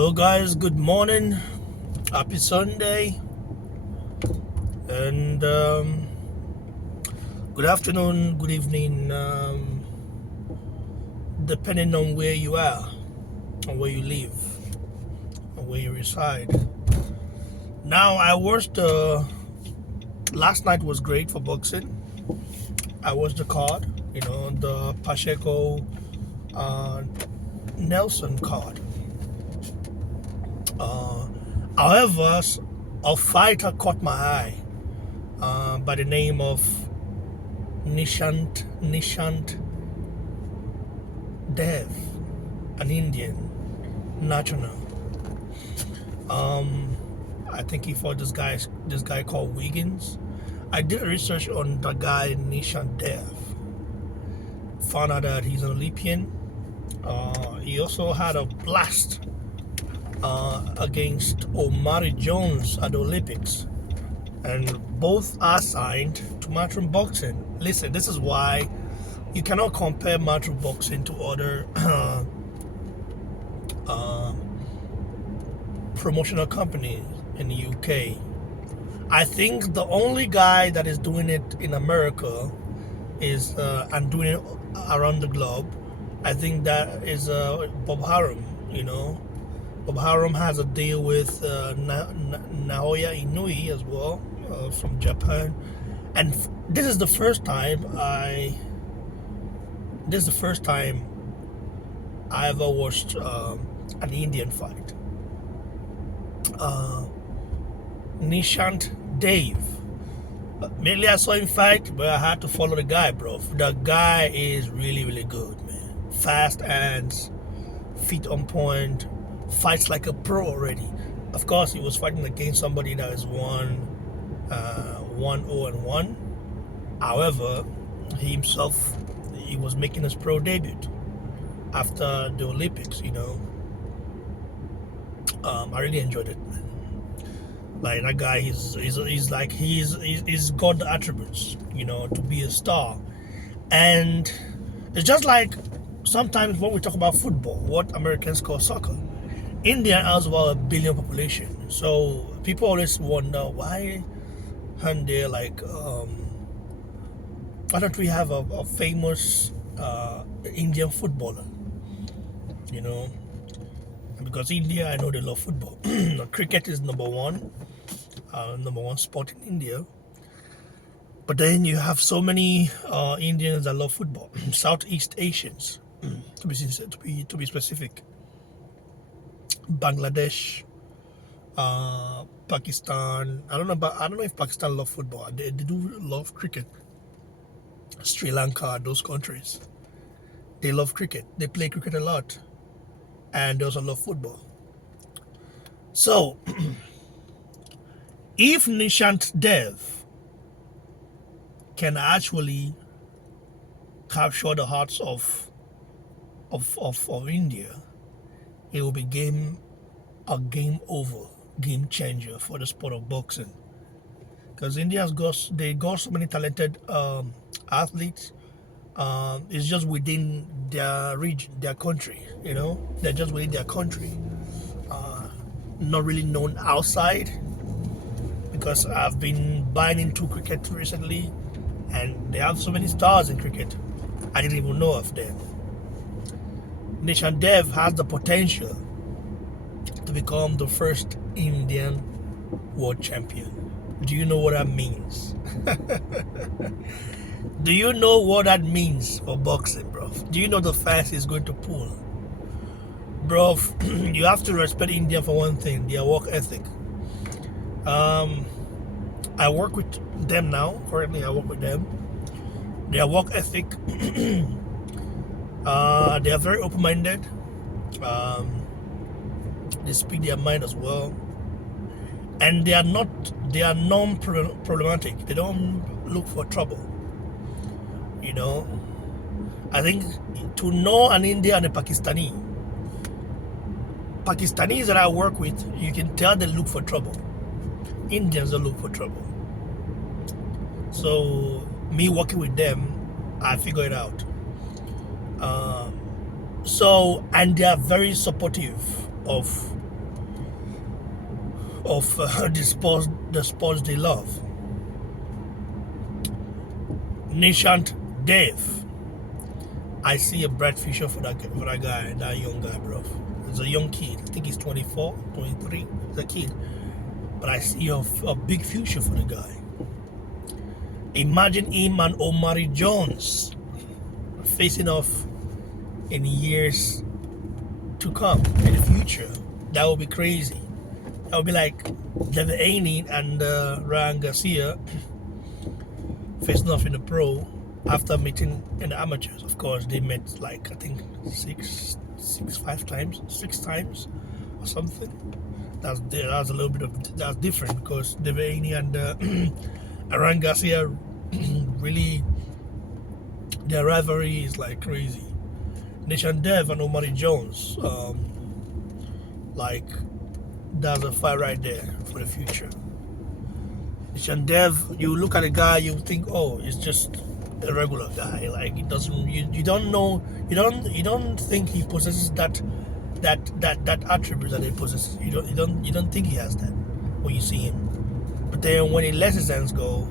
Hello, guys. Good morning. Happy Sunday. And good afternoon, good evening, depending on where you are, on where you live, on where you reside. Now, I watched, last night was great for boxing. I watched the card, the Pacheco uh, Nelson card. Uh, However, a fighter caught my eye by the name of Nishant Dev, an Indian national. I think he fought this guy called Wiggins. I did research on the guy Nishant Dev. Found out that he's an Olympian. He also had a blast against Omari Jones at the Olympics, and both are signed to matchroom boxing. Listen, this is why you cannot compare matchroom boxing to other promotional companies in the UK. I think the only guy that is doing it in America is and doing it around the globe. I think that is Bob Harum. Bob Harum has a deal with Naoya Inoue as well, from Japan, and this is the first time I ever watched an Indian fight. Nishant Dev. Mainly I saw him fight, but I had to follow the guy, bro. The guy is really, really good, man. Fast hands, feet on point, fights like a pro already. Of course, he was fighting against somebody that is 1-0-1. However, he was making his pro debut after the Olympics. I really enjoyed it, man. Like, that guy, he's got the attributes, to be a star. And it's just like sometimes when we talk about football, what Americans call soccer. India has about 1 billion population, so people always wonder why aren't there why don't we have a famous Indian footballer? Because India, I know they love football. Cricket is number one sport in India. But then you have so many Indians that love football. Southeast Asians, to be specific. Bangladesh, Pakistan. I don't know if Pakistan love football. They do love cricket. Sri Lanka, those countries, they love cricket. They play cricket a lot, and they also love football. So, if Nishant Dev can actually capture the hearts of India, it will be a game changer for the sport of boxing. Because India got so many talented athletes. It's just within their region, their country. They're just within their country. Not really known outside. Because I've been buying into cricket recently, and they have so many stars in cricket. I didn't even know of them. Nishant Dev has the potential to become the first Indian world champion. Do you know what that means? Do you know what that means for boxing, bro? Do you know the fans is going to pull? Bro, you have to respect India for one thing, their work ethic. I work with them now. Currently, I work with them. Their work ethic, they are very open-minded. They speak their mind as well, and they are non-problematic. They don't look for trouble. I think to know an Indian and a Pakistanis that I work with, you can tell they look for trouble. Indians don't look for trouble. So me working with them, I figure it out. And they are very supportive of of the sports they love. Nishant Dev. I see a bright future for that guy, that young guy, bro. He's a young kid. I think he's 24, 23. He's a kid. But I see a big future for the guy. Imagine him and Omari Jones facing off in years to come, in the future. That would be crazy. That would be like David Haney and Ryan Garcia facing off in the pro after meeting in the amateurs. Of course, they met like I think six times or something. That's a little bit of that's different because David Haney and Ryan Garcia really their rivalry is like crazy. Nishant Dev and Omari Jones, like that's a fight right there for the future. Nishant Dev, you look at a guy, you think, oh, it's just a regular guy. Like it doesn't, you don't know, you don't think he possesses that attribute that he possesses. You don't think he has that when you see him. But then when he lets his hands go,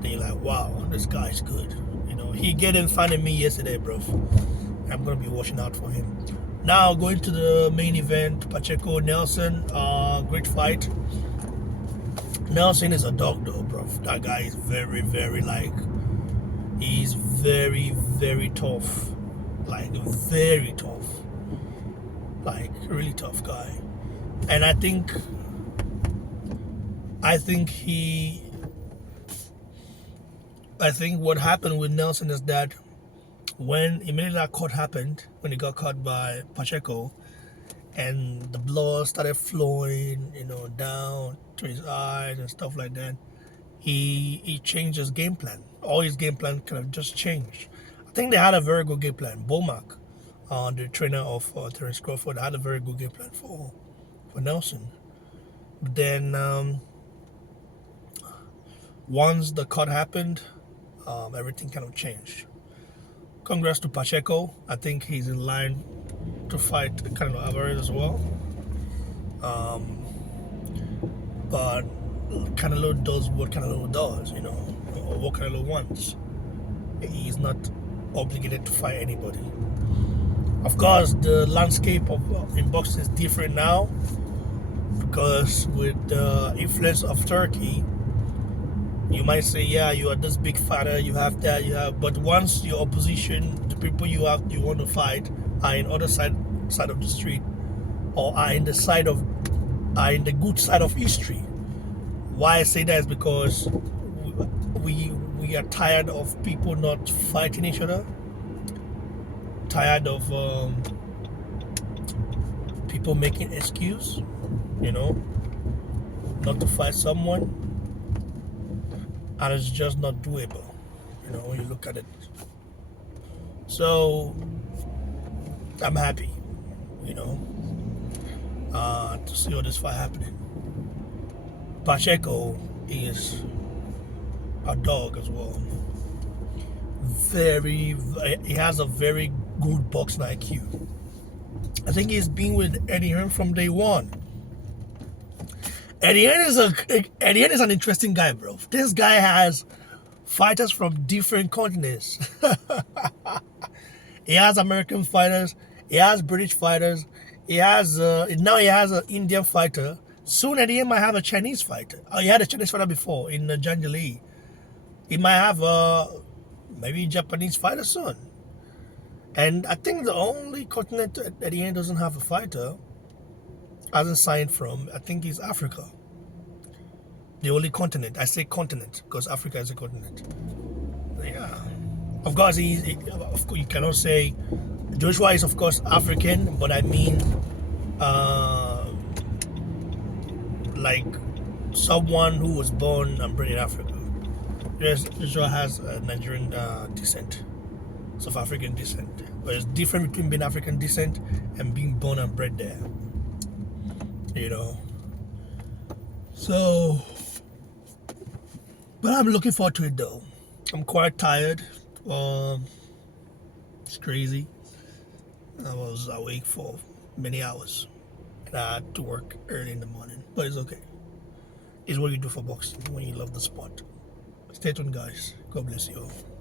then you're like, wow, this guy's good. You know, he get in front of me yesterday, bro. I'm gonna be watching out for him. Now going to the main event, Pacheco Nelson, great fight. Nelson is a dog though, bro. That guy is very, very he's very, very tough. Like very tough. Like really tough guy. And I think what happened with Nelson is that when immediately that cut happened, when he got caught by Pacheco, and the blood started flowing, down to his eyes and stuff like that, he changed his game plan. All his game plan kind of just changed. I think they had a very good game plan. Bomac, the trainer of Terence Crawford, had a very good game plan for Nelson. But then once the cut happened, everything kind of changed. Congrats to Pacheco. I think he's in line to fight Canelo Alvarez as well. But Canelo does what Canelo does, or what Canelo wants. He's not obligated to fight anybody. Of course, the landscape in boxing is different now because with the influence of Turkey, you might say, yeah, you are this big fighter, you have that, but once your opposition, the people you want to fight, are in other side of the street, or are in the good side of history. Why I say that is because we are tired of people not fighting each other, tired of people making excuse, not to fight someone. And it's just not doable, when you look at it. So I'm happy, to see all this fight happening. Pacheco is a dog as well. He has a very good boxing IQ. I think he's been with Eddie Hearn from day one. Eddie Hearn is an interesting guy, bro. This guy has fighters from different continents. He has American fighters. He has British fighters. He has now he has an Indian fighter. Soon Eddie Hearn might have a Chinese fighter. He had a Chinese fighter before in Janjali. He might have maybe a Japanese fighter soon. And I think the only continent that Eddie Hearn doesn't have a fighter, hasn't signed from, I think is Africa. The only continent. I say continent because Africa is a continent. Yeah. Of course, you cannot say Joshua is of course African, but I mean, like someone who was born and bred in Africa. Joshua has a Nigerian descent, South African descent, but it's different between being African descent and being born and bred there. So, but I'm looking forward to it though. I'm quite tired. It's crazy. I was awake for many hours. and I had to work early in the morning. But it's okay. It's what you do for boxing when you love the sport. Stay tuned, guys. God bless you all.